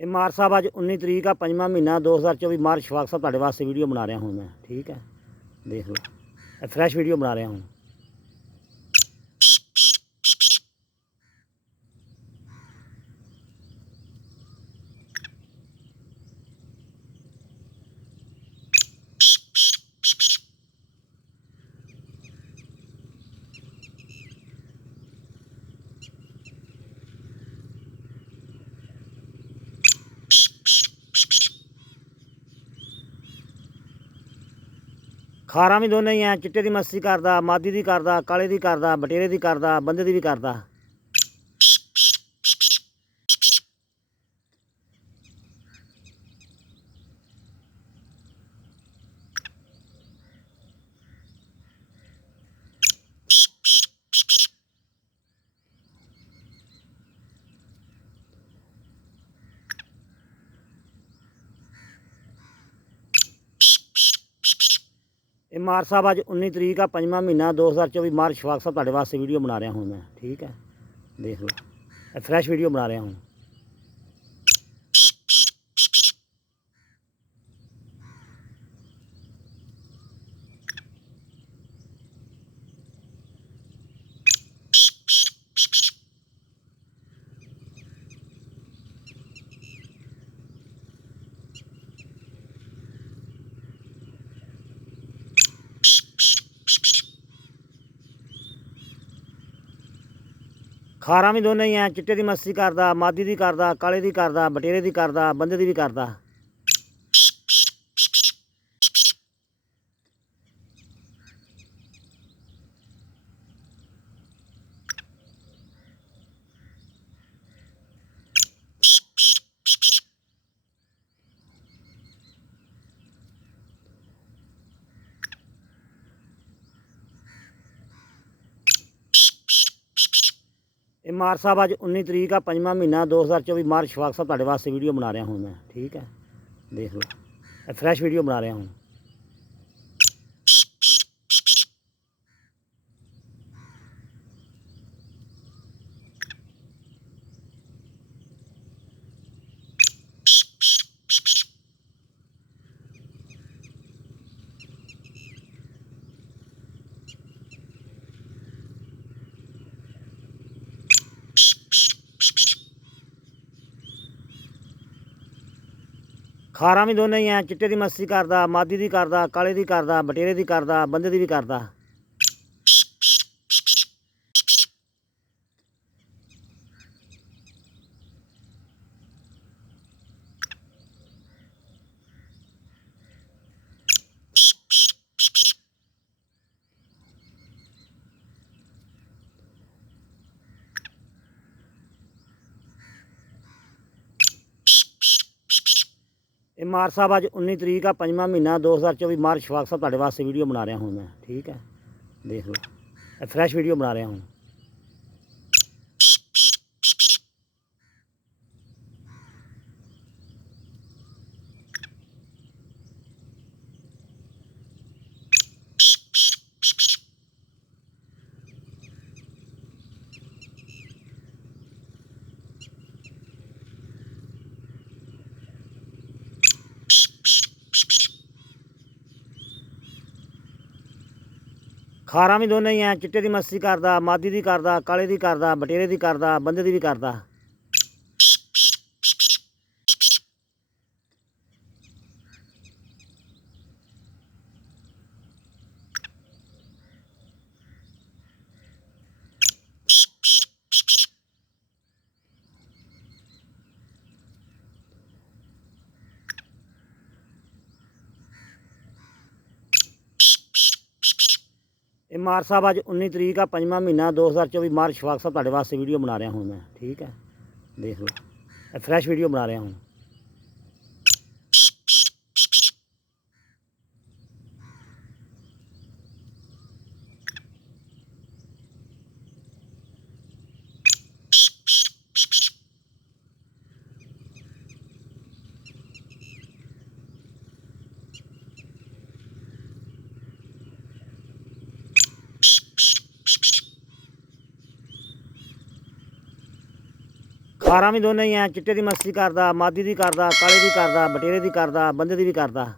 ਇਹ ਮਾਰ ਸਾਹਿਬ ਅੱਜ 19 ਤਰੀਕ ਆ 5ਵਾਂ ਮਹੀਨਾ 2024 ਮਾਰਚ ਸ਼ਵਾਕ ਸਾਹਿਬ ਤੁਹਾਡੇ ਵਾਸਤੇ ਵੀਡੀਓ ਬਣਾ ਰਿਹਾ ਹੁਣ ਮੈਂ। ਠੀਕ ਹੈ, ਦੇਖ ਲਓ, ਇਹ ਫਰੈਸ਼ ਵੀਡੀਓ ਬਣਾ ਰਿਹਾ ਹੁਣ। ਖਾਰਾਂ ਵੀ ਦੋਨੇ ਹੀ ਆ, ਚਿੱਟੇ ਦੀ ਮਸਤੀ ਕਰਦਾ, ਮਾਦੀ ਦੀ ਕਰਦਾ, ਕਾਲੇ ਦੀ ਕਰਦਾ, ਬਟੇਰੇ ਦੀ ਕਰਦਾ, ਬੰਦੇ ਦੀ ਵੀ ਕਰਦਾ। ਇਹ ਮਾਰ ਸਾਹਿਬ ਅੱਜ 19 ਤਰੀਕ ਆ 5ਵਾਂ ਮਹੀਨਾ 2024 ਮਾਰਚ ਸ਼ਵਾਕ ਸਾਹਿਬ ਤੁਹਾਡੇ ਵਾਸਤੇ ਵੀਡੀਓ ਬਣਾ ਰਿਹਾ ਹੁਣ ਮੈਂ। ਠੀਕ ਹੈ, ਦੇਖ ਲਓ, ਇਹ ਫਰੈਸ਼ ਵੀਡੀਓ ਬਣਾ ਰਿਹਾ ਹੁਣ। ਖਾਰਾਂ ਵੀ ਦੋਨੇ ਹੀ ਆ, ਚਿੱਟੇ ਦੀ ਮਸਤੀ ਕਰਦਾ, ਮਾਦੀ ਦੀ ਕਰਦਾ, ਕਾਲੇ ਦੀ ਕਰਦਾ, ਬਟੇਰੇ ਦੀ ਕਰਦਾ, ਬੰਦੇ ਦੀ ਵੀ ਕਰਦਾ। ਇਹ ਮਾਰ ਸਾਹਿਬ ਅੱਜ 19 ਤਰੀਕ ਆ 5ਵਾਂ ਮਹੀਨਾ 2024 ਮਾਰਚ ਸ਼ਵਾਕ ਸਾਹਿਬ ਤੁਹਾਡੇ ਵਾਸਤੇ ਵੀਡੀਓ ਬਣਾ ਰਿਹਾ ਹੁਣ ਮੈਂ। ਠੀਕ ਹੈ, ਦੇਖ ਲਓ, ਇਹ ਫਰੈਸ਼ ਵੀਡੀਓ ਬਣਾ ਰਿਹਾ ਹੁਣ। ਖਾਰਾਂ ਵੀ ਦੋਨੇ ਹੀ ਆ, ਚਿੱਟੇ ਦੀ ਮਸਤੀ ਕਰਦਾ, ਮਾਦੀ ਦੀ ਕਰਦਾ, ਕਾਲੇ ਦੀ ਕਰਦਾ, ਬਟੇਰੇ ਦੀ ਕਰਦਾ, ਬੰਦੇ ਦੀ ਵੀ ਕਰਦਾ। ਇਹ ਮਾਰ ਸਾਹਿਬ ਅੱਜ 19 ਤਰੀਕ ਆ 5ਵਾਂ ਮਹੀਨਾ 2024 ਮਾਰਚ ਸ਼ਵਾਕ ਸਾਹਿਬ ਤੁਹਾਡੇ ਵਾਸਤੇ ਵੀਡੀਓ ਬਣਾ ਰਿਹਾ ਹੁਣ ਮੈਂ। ਠੀਕ ਹੈ, ਦੇਖ ਲਓ, ਇਹ ਫਰੈਸ਼ ਵੀਡੀਓ ਬਣਾ ਰਿਹਾ ਹੁਣ। ਖਾਰਾਂ ਵੀ ਦੋਨੇ ਹੀ ਆ, ਚਿੱਟੇ ਦੀ ਮਸਤੀ ਕਰਦਾ, ਮਾਦੀ ਦੀ ਕਰਦਾ, ਕਾਲੇ ਦੀ ਕਰਦਾ, ਬਟੇਰੇ ਦੀ ਕਰਦਾ, ਬੰਦੇ ਦੀ ਵੀ ਕਰਦਾ। ਇਹ ਮਾਰ ਸਾਹਿਬ ਅੱਜ 19 ਤਰੀਕ ਆ 5ਵਾਂ ਮਹੀਨਾ 2024 ਮਾਰਚ ਸ਼ਵਾਕ ਸਾਹਿਬ ਤੁਹਾਡੇ ਵਾਸਤੇ ਵੀਡੀਓ ਬਣਾ ਰਿਹਾ ਹੁਣ ਮੈਂ। ਠੀਕ ਹੈ, ਦੇਖ ਲਓ, ਇਹ ਫਰੈਸ਼ ਵੀਡੀਓ ਬਣਾ ਰਿਹਾ ਹੁਣ। 12 ਵੀ ਦੋਨੇ ਹੀ ਆ, ਚਿੱਟੇ ਦੀ ਮਸਤੀ ਕਰਦਾ, ਮਾਦੀ ਦੀ ਕਰਦਾ, ਕਾਲੇ ਦੀ ਕਰਦਾ, ਬਟੇਰੇ ਦੀ ਕਰਦਾ, ਬੰਦੇ ਦੀ ਵੀ ਕਰਦਾ।